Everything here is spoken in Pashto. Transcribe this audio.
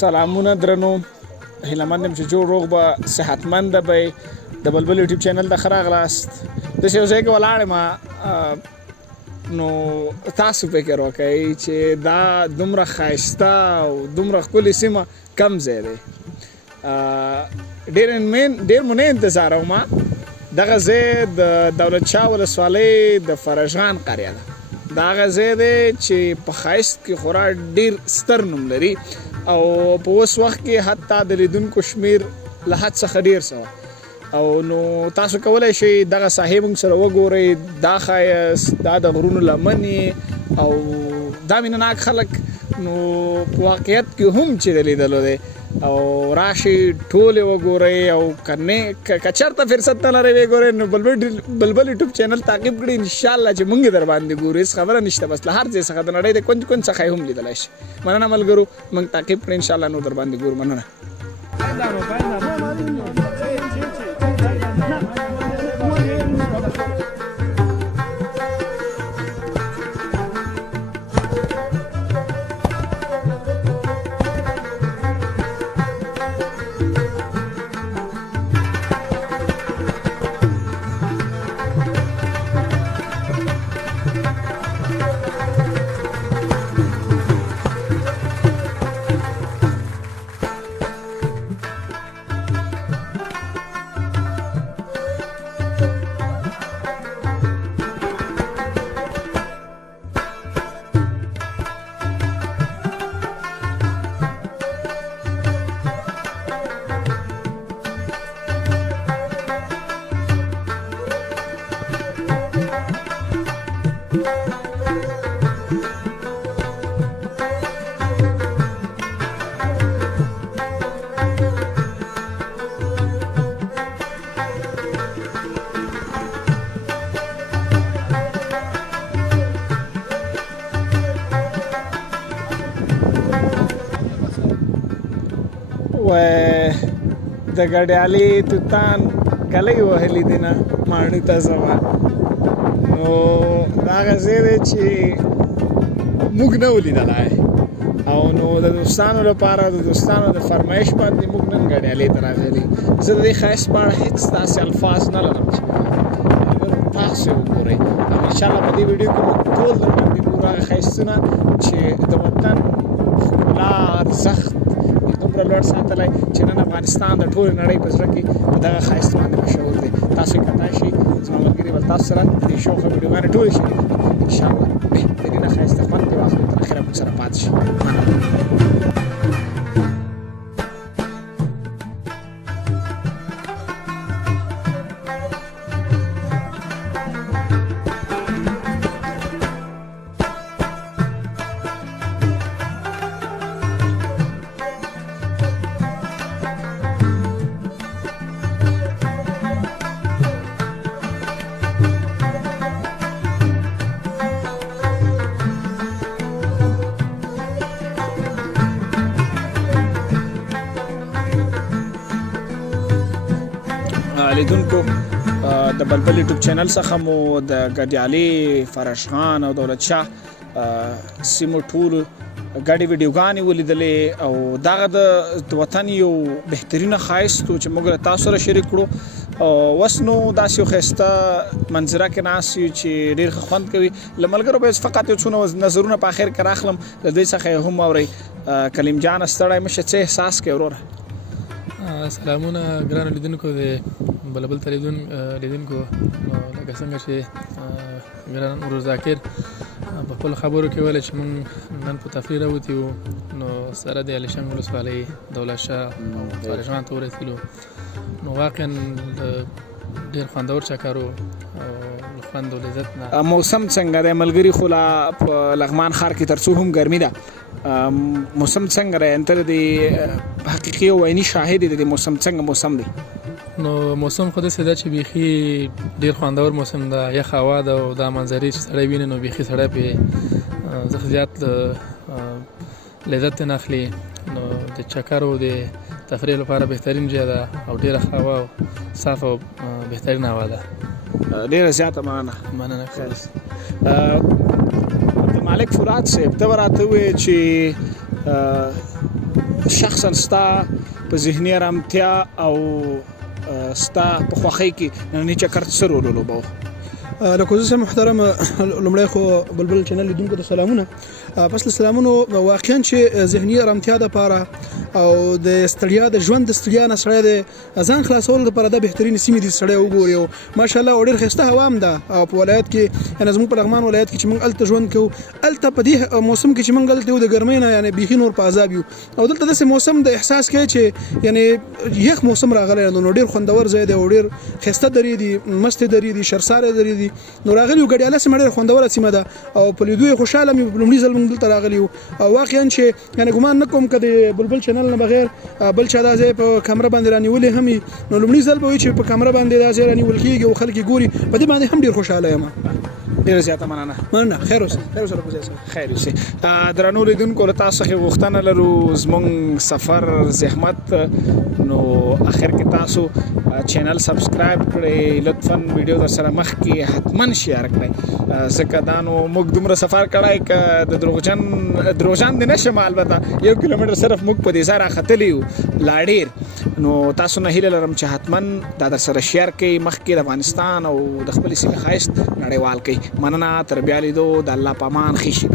سلامونه درنو هیله مند یم چې جوړ روغ به صحتمند به د بلبل یوټیوب چینل ته ښه راغلاست. داسې یو ځای کې ولاړ یم نو تاسو فکر وکړئ چې دا دومره ښایسته او دومره ښکلې سیمه کم ځای دی. ډېر مو نه انتظاروم. دغه ځای د دولت شاه ولسوالۍ د فرشغان قریه ده. دا هغه ځای دی چې په ښایست کې خورا ډېر ستر نوم لري او په اوس وخت کې حتی د لیدونکو شمیر له حد څخه ډېر سوی او نو تاسو کولی شئ دغه ساحې موږ سره وګورئ. دا ښایست، دا د غرونو لمنې او دا مینه ناک خلک نو په واقعیت کې هم چې د لیدلو دی او راشئ ټولې وګورئ او که چېرته فرصت نه لرئ ویې ګورئ نو بلبل یوټیوب چینل تعقیب کړئ. انشاءالله چې موږ یې در باندې ګورو، هېڅ خبره نشته. بس له هر ځای څخه د نړۍ د کونج څخه یې هم لیدلی شي. مننه ملګرو، موږ تعقیب کړئ، انشاءالله نور در باندې ګورو. مننه. د ګډیالې توتان کلی وهلي دي نه ماڼو ته ځمه نو دا هغه ځای دی چې موږ نه و لیدلی او نو د دوستانو لپاره د دوستانو د فرمایش باندې موږ نن ګډیالې ته راغلي. زه د دې ښایست په اړه هېڅ داسې الفاظ نه لرم چې تاسو یې وګورئ او انشاءالله په دې ویډیو کې موږ ټول در باندې ګورو هغه ښایستونه چې د وطن ښکلا ارزښت دومره لوړ ساتلی چې نن افغانستان د ټولې نړۍ په زړه کې په دغه ښایست باندې مشهور دی. تاسو یې کتای شئ. زما ملګري به تاسو سره دې شوقه ویډیوګانې ټولې شریکې کړي. انشاءالله بهترینه ښایسته خوند ترې واخلئ، تر اخره موږ سره پاتې شئ. لیدونکو د بلبل یوټیوب چینل څخه مو د ګډیالې، فرشغان او دولت شاه سیمو ټول ګډې ویډیوګانې ولیدلې او دغه د وطن یو بهترینه ښایست و چې موږ له تاسو سره شریک کړو. اوس نو داسې یو ښایسته منظره کې ناست یو چې ډېر ښه خوند کوي. له ملګرو به فقط یو څو نظرونه په اخر کې راخلم، له دوی څخه یې هم واورئ. کلیم جانه ستړی مه شه، څه احساس کوې وروره؟ سلامونه ګرانو لیدونکو د بلبل لیدونکو. لکه څنګه چې ګران ورور ذاکر په خپلو خبرو کې ویل چې موږ نن په تفریح راوتي وو نو سره د الیشنګ ولسوالۍ دولت شاه او فرشغان ته ورسېدلو نو واقعا ډېر خوندور چکر و او خوند و لذت نه. موسم څنګه دی ملګري؟ خو لا په لغمان ښار کې تر څو هم ګرمي ده. موسم څنګه دی؟ انته د حقیقي او عیني شاهد دی د موسم څنګه موسم دی؟ نو موسم خو داسې ده چې بیخي ډېر خوندور موسم ده، یخ هوا ده او دا منظرې چې سړی ویني نو بیخي سړی پرې زیات لذت نه اخلي. نو د چکر او د تفریح لپاره بهترین ځای ده او ډېره ښه هوا او صاف او بهترین هوا ده. ډېره زیاته مننه. عبدالمالک فولاد صاحب ته به راته ووایې چې شخصا ستا په ذهني ارامتیا او ستا په خوښۍ کې نننی چکر څه رول ولوباوه؟ لکه زه محترم لومړی خو بلبل چینل لیدونکو ته سلامونه. پس له سلامونو واقعا چې ذهني ارامتیا دپاره او د ستړیا د ژوند د ستړیا نه سړی د ځان خلاصولو لپاره دا بهترین سیمې دي سړی وګوري او ماشاءالله ډېر ښایسته هوا هم ده. او په ولایت کې یعنې زموږ په لغمان ولایت کې چې موږ هلته ژوند کوو هلته په دې موسم کې چې موږ هلته یو د ګرمۍ نه یعنې بیخي نور په عذاب یو او دلته داسې موسم د احساس کوي چې یعنې یخ موسم راغلی نو ډېر خوندور ځای دی او ډېر ښایسته درې دي مستې درې دي شرسارې درې دي نو راغلی یو ګډیاله سیمه ډېره خوندوره سیمه ده او په لیدو یې خوشحاله مې لومړي ځل موږ دلته راغلي یو او واقعا چې یعنې ګمان نه کوم که د بلبل چینل نه بغیر بل چا دا ځای په کامره باندې رانیولې هم نو لومړي ځل به وي چې په کامره باندې دا ځای رانیول کېږي او خلک یې ګوري په دې باندې هم ډېر خوشحاله یم. ډېره زیاته مننه. خیر اوسه په ځای سره. خیر اوسې. درنو لیدونکو له تاسو څخه غوښتنه لرو زموږ سفر زحمت نو اخر کې تاسو چینل سبسکرایب کړئ لطفا ویډیو در سره مخکې حتما شیر کړئ ځکه دا نو موږ دومره سفر کړی که د دروغجن دی نشم البته 1 کیلومتر صرف موږ په دې ځای راختلي یو لا ډېر نو تاسو نه هیله لرم چې حتما دا در سره شیر کړئ مخکې د افغانستان او د خپلې سیمې ښایست نړیوال کړئ. مننه تر بیا لیدو د الله په امان ښې شي.